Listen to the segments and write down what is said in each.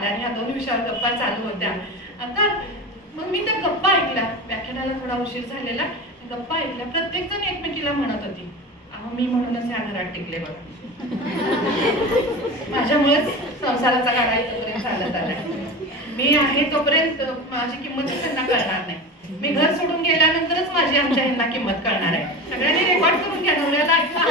आल्या आणि ह्या दोन विषयावर गप्पा चालू होत्या. आता मग मी त्या गप्पा ऐकल्या. व्याख्यानाला थोडा उशीर झालेला. गप्पा ऐकल्या. प्रत्येक जण एकमेकीला म्हणत होती अहो मी म्हणूनच ह्या घरात टिकले बघ. माझ्यामुळेच संसाराचा गाडा इथपर्यंत चालत आला. मी आहे तोपर्यंत माझी किंमतच त्यांना कळणार नाही. मी घर सोडून गेल्यानंतरच माझी आमच्या ह्यांना किंमत कळणार आहे. सगळ्यांनी रेकॉर्ड करून घ्या. नवऱ्याला ऐका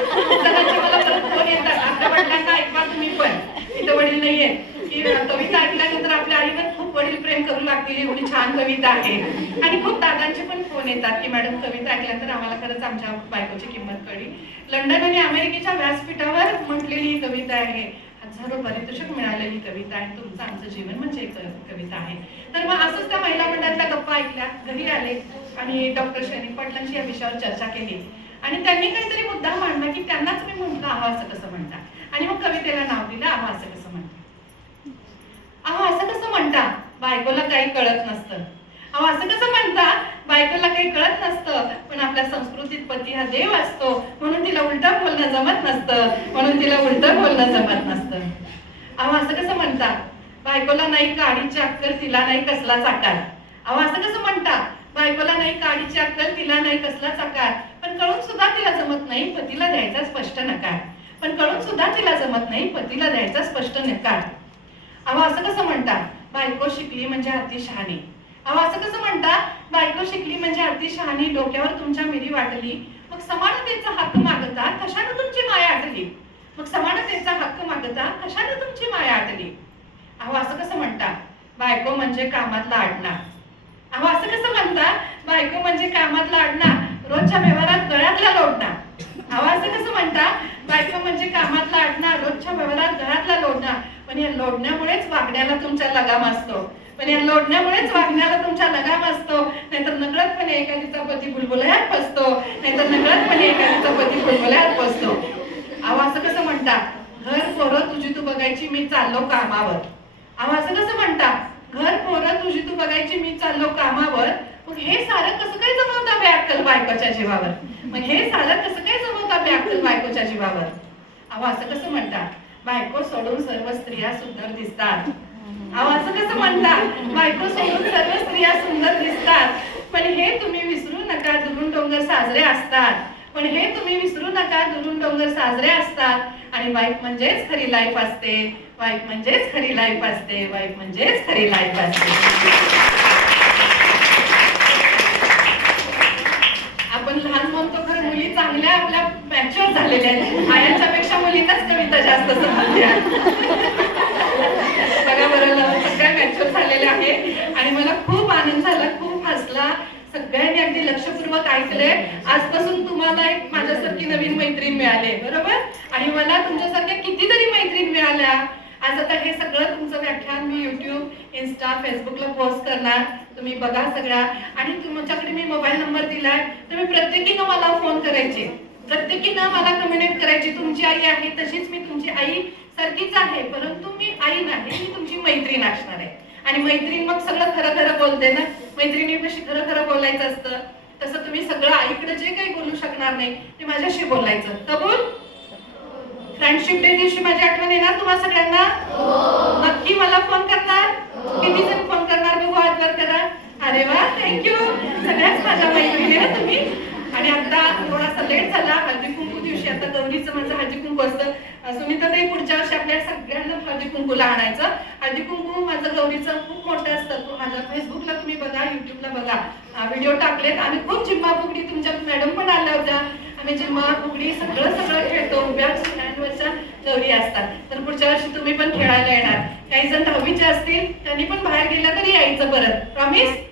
सगळ्यांचे मला परत फोन येतात. आपल्या वडिलांना ऐका तुम्ही पण. इथं वडील नाहीये की कविता ऐकल्यानंतर आपल्या आईवर खूप वडील प्रेम करू लागतील एवढी छान कविता आहे. आणि खूप दादांचे पण फोन येतात की मॅडम कविता ऐकल्यानंतर आम्हाला खरंच आमच्या बायकोची किंमत कळली. लंडन आणि अमेरिकेच्या व्यासपीठावर म्हटलेली ही कविता आहे. हजारो पारितोषिक मिळालेली कविता आहे. तुमचं आमचं जीवन म्हणजे एक कविता आहे. तर मग असंच त्या महिला मंडळातल्या गप्पा ऐकल्या घरी आले आणि डॉक्टर शैनिक पाटलांशी या विषयावर चर्चा केली. आणि त्यांनी काहीतरी मुद्दा मांडला की त्यांनाच मी म्हटलं आहा कसं म्हणता आणि मग कवितेला नाव दिलं आवाज कसं अहो असं कसं म्हणता? बायकोला काही कळत नसतं. अहो असं कसं म्हणता? बायकोला काही कळत नसतं. पण आपल्या संस्कृतीत पती हा देव असतो. म्हणून तिला उलटं बोलणं जमत नसतं. म्हणून तिला उलटं बोलणं जमत नसतं. अहो असं कसं म्हणता? बायकोला नाही काडीची अक्कल तिला नाही कसलाच आकार अहो असं कसं म्हणता? बायकोला नाही काडीची अक्कल तिला नाही कसलाच आकार पण कळून सुद्धा तिला जमत नाही पतीला द्यायचा स्पष्ट नकार. पण कळून सुद्धा तिला जमत नाही पतीला द्यायचा स्पष्ट नकार. अहो असं कसं म्हणतात? बायको शिकली म्हणजे अति शहाणी. अहो असं कसं म्हणतात? बायको शिकली म्हणजे अति शहाणी डोक्यावर तुमच्या मिरी वाटली मग समानतेचा हक्क मागता कशानं तुमची माया आटली मग समानतेचा हक्क मागता कशानं तुमची माया आटली अहो असं कसं म्हणता बायको म्हणजे कामातला आडणा अहो असं कसं म्हणता बायको म्हणजे कामातला आडणा रोजच्या व्यवहारात गळ्यातला लोटणा. अहो असं कसं म्हणता बायको म्हणजे कामातला आडणा रोजच्या व्यवहारात गळ्यातला लोटणा. पण या लोडण्यामुळेच वागण्याला तुमच्या लगाम असतो. पण या लोडण्यामुळेच वागण्याला तुमच्या लगाम असतो. नाहीतर नकळतपणे एखादीचा पती बुलबुलयात बसतो. नाहीतर नकळतपणे एखादीचा पती बुलबुलयात बसतो. अहो असं कसं म्हणता? घर पोरं तुझी तू बघायची मी चाललो कामावर. अहो असं कसं म्हणता? घर पोरं तुझी तू बघायची मी चाललो कामावर. मग हे सारं कसं काय जमवता बे अक्कल बायकोच्या जीवावर? मग हे सारं कसं काय जमवता बे अक्कल बायकोच्या जीवावर? अहो असं कसं म्हणता? बायको सोडून सर्व स्त्रिया सुंदर दिसतात. असं कसं म्हणता? बायको सोडून सर्व स्त्रिया सुंदर दिसतात. पण हे तुम्ही विसरू नका दुरून डोंगर साजरे असतात. पण हे तुम्ही विसरू नका दुरून डोंगर साजरे असतात. आणि वाईफ म्हणजेच खरी लाईफ असते. वाईफ म्हणजेच खरी लाईफ असते. वाईफ म्हणजेच खरी लाईफ असते. आपण लहान म्हणतो खरं मुली चांगल्या आपल्या मॅच्युअर झालेले आहेत. आयांच्या पेक्षा मुलींनाच कविता जास्त समजल्या बघा बरं सगळ्या मॅच्युअर झालेल्या आहे. आणि मला खूप आनंद झाला खूप हसला. सगळ्यांनी अगदी लक्षपूर्वक ऐकलंय. आजपासून तुम्हाला एक माझ्यासारखी नवीन मैत्रीण मिळाली बरोबर? आणि मला तुमच्यासारख्या कितीतरी मैत्रीण मिळाल्या. आज आता हे सगळं तुमचं व्याख्यान मी युट्यूब इन्स्टा फेसबुकला पोस्ट करणार. तुम्ही बघा सगळ्या. आणि तुमच्याकडे मी मोबाईल नंबर दिलाय. तुम्ही प्रत्येकीनं मला फोन करायचे. प्रत्येकीनं मला कम्युनिकेट करायची तुमची आई आहे तशीच मी तुमची आई सारखीच आहे परंतु मी आई नाही मी तुमची मैत्रीण असणार आहे. आणि मैत्रीण मग सगळं खरं खरं बोलते ना. मैत्रिणीपाशी खरं खरं बोलायचं असतं? तसं तुम्ही सगळं आईकडे जे काही बोलू शकणार नाही ते माझ्याशी बोलायचं. कबूल फ्रेंडशिप डे दिवशी माझी आठवण येणार तुम्हा सगळ्यांना? नक्की मला फोन करणार? किती जण फोन करणार बघू हात करा? अरे वा थँक्यू सगळ्याच माझ्या मैत्रिणी तुम्ही आणि आता थोडासा लेट झाला हळदी कुंकू आता गौरीचं माझं हळदी कुंकू असतं. अं, पुढच्या वर्षी आपल्या सगळ्यांना हळदी कुंकूला आणायचं हळदी कुंकू माझं गौरीचं खूप मोठं असतं. माझ्या फेसबुकला तुम्ही बघा युट्यूबला बघा. व्हिडिओ टाकलेत. आणि खूप जिम्मा फुगडी तुमच्या मॅडम पण आल्या होत्या. आम्ही जिम्मा फुगडी सगळं सगळं खेळतो. उभ्या स्टँडवरच्या गौरी असतात. तर पुढच्या वर्षी तुम्ही पण खेळायला येणार. काही जण दहावीचे असतील त्यांनी पण बाहेर गेला तरी यायचं परत. प्रॉमिस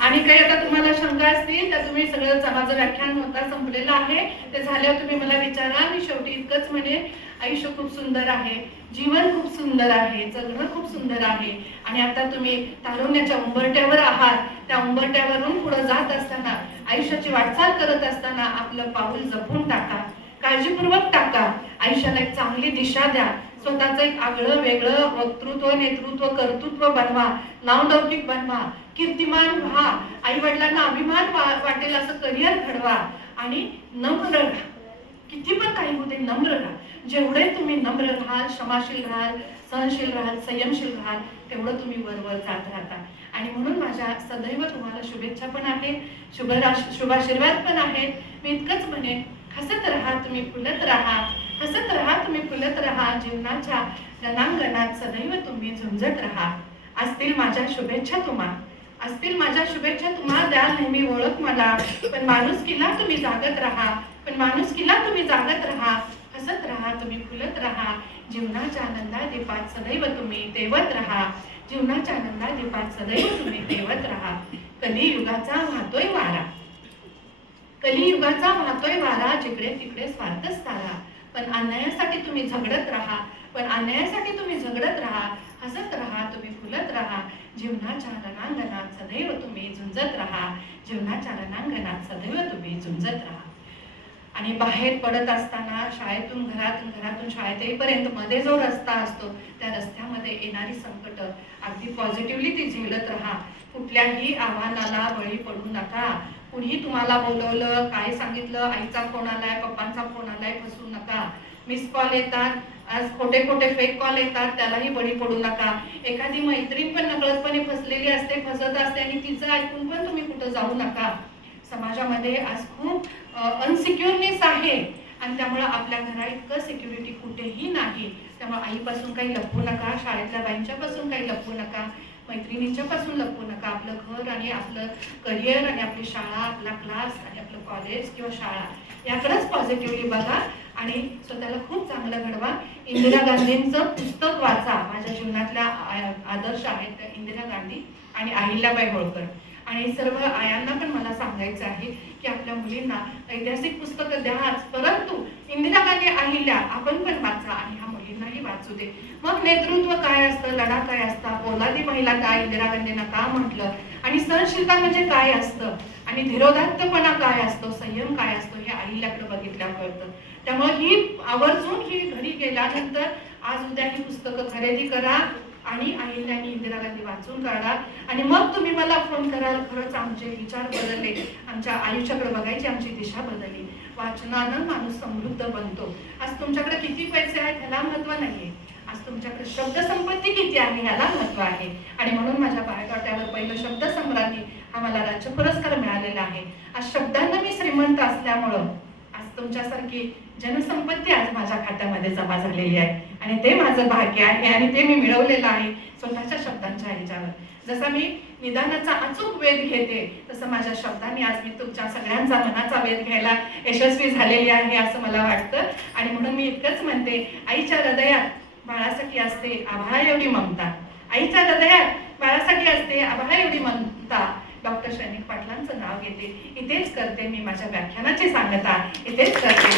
आणि काही आता तुम्हाला शंका असतील तर तुम्ही सगळं माझं व्याख्यान होता संपलेलं आहे. ते झाल्यावर तुम्ही मला विचारा. मी शेवटी इतकंच म्हणे आयुष्य खूप सुंदर आहे जीवन खूप सुंदर आहे जगणं खूप सुंदर आहे. आणि आता तुम्ही तारुण्याच्या उंबरट्यावर आहात. त्या उंबरट्यावरून पुढे जात असताना आयुष्याची वाटचाल करत असताना आपलं पाऊल जपून टाका. काळजीपूर्वक टाका. आयुष्याला एक चांगली दिशा द्या. स्वतःचं एक आगळं वेगळं वक्तृत्व नेतृत्व कर्तृत्व बनवा. नावलौकिक बनवा. कीर्तिमान व्हा. आई वडिलांना अभिमान वाटेल असं करिअर घडवा. आणि नम्र राहा. किती पण काही होते नम्र राहा. जेवढे तुम्ही नम्र राहाल क्षमाशील राहाल सहनशील राहाल संयमशील राहाल तेवढं तुम्ही वर वर जात राहता. आणि म्हणून माझ्या सदैव तुम्हाला शुभेच्छा पण आहे शुभ शुभाशीर्वाद पण आहेत. मी इतकंच म्हणेन हसत राहा तुम्ही फुलत राहा. हसत राहा तुम्ही फुलत राहा. जीवनाच्या रणांगणात सदैव तुम्ही झुंजत राहा. असतील माझ्या शुभेच्छा तुम्हाला असतील माझ्या शुभेच्छा तुम्हाला द्या नेहमी ओळख मला. पण माणूस किला तुम्ही जागत राहा. पण माणूस किला तुम्ही जागत राहा. हसत राहा तुम्ही फुलत राहा. जीवनाच्या आनंदा दीपात सदैव तुम्ही तेवत राहा. जीवनाच्या आनंदा दीपात सदैव तुम्ही तेवत राहा. कलियुगाचा वाहतोय वारा. कलियुगाचा वाहतोय वारा जिकडे तिकडे स्वार्थच तारा पण अन्यायासाठी तुम्ही झगडत राहा. पण अन्यायासाठी तुम्ही झगडत राहा. हसत राहा तुम्ही फुलत राहा. जीवनाच्या रणांगणात सदैव तुम्ही झुंजत राहा. जीवनाच्या रणांगणात सदैव तुम्ही झुंजत राहा. आणि बाहेर पडत असताना शाळेतून घरातून घरातून शाळेत येईपर्यंत मध्ये जो रस्ता असतो त्या रस्त्यामध्ये येणारी संकट अगदी पॉझिटिव्हली ती झेलत राहा. कुठल्याही आव्हानाला बळी पडू नका. कुणीही तुम्हाला बोलवलं काय सांगितलं आईचा फोन आलाय पप्पांचा फोन आलाय फसू नका. मिस कॉल येतात. आज खोटे खोटे फेक कॉल येतात त्यालाही बळी पडू नका. एखादी मैत्रीण पण नकळतपणे फसलेली असते फसत असते आणि तिचं ऐकून पण तुम्ही कुठं जाऊ नका. समाजामध्ये आज खूप अनसिक्युअरनेस आहे. आणि त्यामुळं आपल्या घरा इतकं सिक्युरिटी कुठेही नाही. त्यामुळे आईपासून काही लपवू नका शाळेतल्या बाईंच्यापासून काही लपवू नका मैत्रिणींच्यापासून लपवू नका. आपलं घर आणि आपलं करिअर आणि आपली शाळा आपला क्लास आणि कॉलेज किंवा शाळा याकडेच पॉझिटिव्हली बघा आणि स्वतःला खूप चांगलं घडवा. इंदिरा गांधींचं पुस्तक वाचा. माझ्या जीवनातल्या आदर्श आहेत इंदिरा गांधी आणि अहिल्याबाई होळकर. आणि सर्व आयांना पण मला सांगायचं आहे की आपल्या मुलींना ऐतिहासिक पुस्तकं द्याच परंतु इंदिरा गांधी अहिल्या आपण पण वाचा आणि ह्या मुलींनाही वाचू दे. मग नेतृत्व काय असतं? लढा काय असता? पोलादी महिला काय? इंदिरा गांधींना का म्हटलं? आणि सहनशीलता म्हणजे काय असतं? आणि धीरोदात्तपणा काय असतो? संयम काय असतो? हे अहिल्याकडे बघितल्या कळतं त्यामुळे ही आवर्जून ही घरी गेल्यानंतर आज उद्या ही पुस्तकं खरेदी करा आणि अहिल्याने इंदिरा गांधी वाचून काढा. आणि मग तुम्ही मला फोन कराल. खरंच आमचे विचार बदलले. आमच्या आयुष्याकडे बघायची आमची दिशा बदलली. वाचनानं माणूस समृद्ध बनतो. आज तुमच्याकडे किती पैसे आहेत ह्याला महत्त्व नाहीये. आज तुमच्याकडे शब्दसंपत्ती किती आहे ह्याला महत्त्व आहे? आणि म्हणून माझ्या पायकाट्यावर पहिलं शब्दसम्राज्ञी हा मला राज्य पुरस्कार मिळालेला आहे. आज शब्दांना मी श्रीमंत असल्यामुळं आज तुमच्यासारखी जनसंपत्ती आज माझ्या खात्यामध्ये जमा झालेली आहे. आणि ते माझं भाग्य आहे आणि ते मी मिळवलेलं आहे स्वतःच्या शब्दांच्या ह्याच्यावर. जसा मी निदानाचा अचूक वेध घेते तसं माझ्या शब्दांनी आज मी तुमच्या सगळ्यांचा मनाचा वेध घ्यायला यशस्वी झालेली आहे असं मला वाटतं. आणि म्हणून मी इतकंच म्हणते आईच्या हृदयात बाळासाठी असते आभाळा एवढी ममता. आईच्या हृदयात बाळासाठी असते आभाळा एवढी ममता. डॉक्टर शैनिक पाटलांचं नाव घेते. इथेच करते मी माझ्या व्याख्यानाची सांगता. इथेच करते.